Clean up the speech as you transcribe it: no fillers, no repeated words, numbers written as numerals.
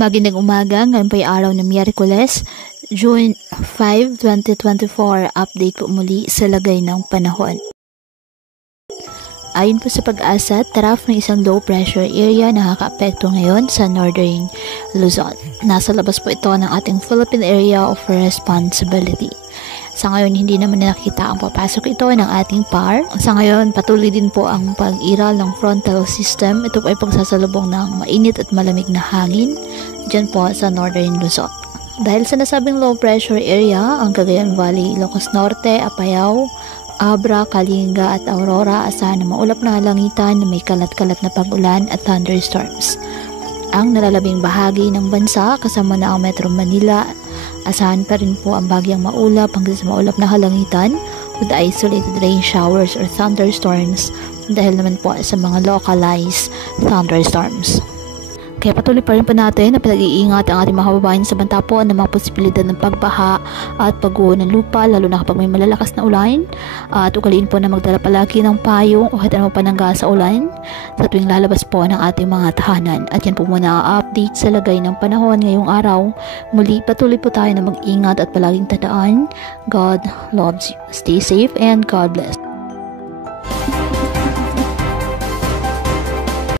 Magandang umaga, ngayon po ay araw ng Miyerkules, June 5, 2024. Update po muli sa lagay ng panahon. Ayon po sa Pag-asa, trough ng isang low pressure area na nakaka-apekto ngayon sa northern Luzon. Nasa labas po ito ng ating Philippine Area of Responsibility. Sa ngayon, hindi naman nakita ang papasok ito ng ating PAR. Sa ngayon, patuloy din po ang pag-iral ng frontal system. Ito po ay pagsasalubong ng mainit at malamig na hangin dyan po sa northern Luzon. Dahil sa nasabing low pressure area, ang Cagayan Valley, Ilocos Norte, Apayao, Abra, Kalinga at Aurora, asahan na maulap na langitan na may kalat-kalat na pag-ulan at thunderstorms. Ang nalalabing bahagi ng bansa kasama na ang Metro Manila, asahan pa rin po ang bagyang maulap hanggang sa maulap na halangitan with isolated rain showers or thunderstorms dahil naman po sa mga localized thunderstorms. Kaya patuloy pa rin po natin na pinag-iingat ang ating mga kababayan sa banta po ng mga posibilidad ng pagbaha at pagguho ng lupa, lalo na kapag may malalakas na ulan. At ugaliin po na magdala palagi ng payong o kahit anong panangga sa ulan sa tuwing lalabas po ng ating mga tahanan. At yan po muna ang update sa lagay ng panahon ngayong araw. Muli patuloy po tayo na mag-ingat at palaging tandaan, God loves you. Stay safe and God bless.